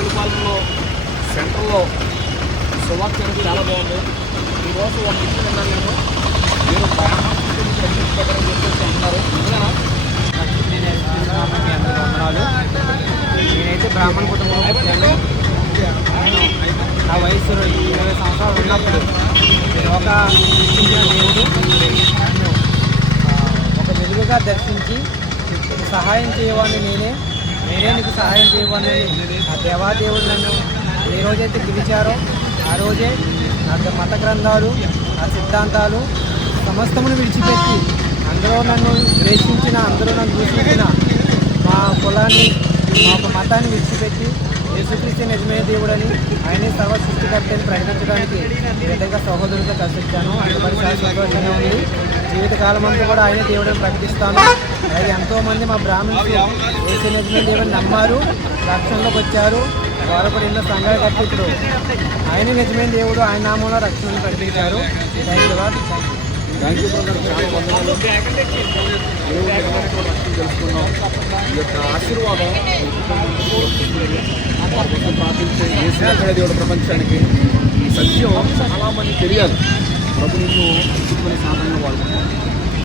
రావులపాలెంలో సెంటర్లో సువార్త చాలా బాగుంది ఈరోజు ఒక విషయం విన్నాను నేను మీరు ప్రయాణం ప్రశ్నించబడ్డారని చెప్పేసి అంటున్నారు. నేనైతే బ్రాహ్మణ కుటుంబంలో పుట్టాను. నేను నా వయసు ఇరవై సంవత్సరాలు ఉన్నప్పుడు ఒక దేవుడు ఒక వెలుగుగా దర్శించి సహాయం చేయవాలని నేనే. నీకు సహాయం చేయమని ఆ దేవాదేవుడు నన్ను ఏ రోజైతే పిలిచారో ఆ రోజే నా మత గ్రంథాలు ఆ సిద్ధాంతాలు సమస్తమును విడిచిపెట్టి అందరూ నన్ను ద్వేషించిన అందరూ నన్ను దూషించిన మా కులాన్ని మా యొక్క మతాన్ని విడిచిపెట్టి యేసుక్రీస్తు నిజమైన దేవుడని ఆయనే సర్వ సృష్టికర్తని ప్రకటించడానికి పెద్దగా సహోదరులతో కలిసిచ్చాను అందుకని చాలా సంతోషంగా ఉంది. జీవితకాలం అంతా కూడా ఆయనే దేవుడని ప్రకటిస్తాను. అది ఎంతోమంది మా బ్రాహ్మణులు యేసు నిజమైన దేవుడిని నమ్మారు రక్షణలోకి వచ్చారు. వారు కూడా ఎన్నో సంఘాలు కట్టి ఇప్పుడు నిజమైన దేవుడు ఆయన నామంలో రక్షణను కల్పించారు థ్యాంక్ థ్యాంక్ యూ బ్రదర్. చాలా వందనాలు. దేవుడు తెలుసుకున్నాం ఈ యొక్క ఆశీర్వాదం ప్రార్థించే దేవుడు ప్రపంచానికి ఈ సత్యం చాలా మంది తెలియాలి. ప్రభు నిన్ను సాధనంగా వాడుకుంటాం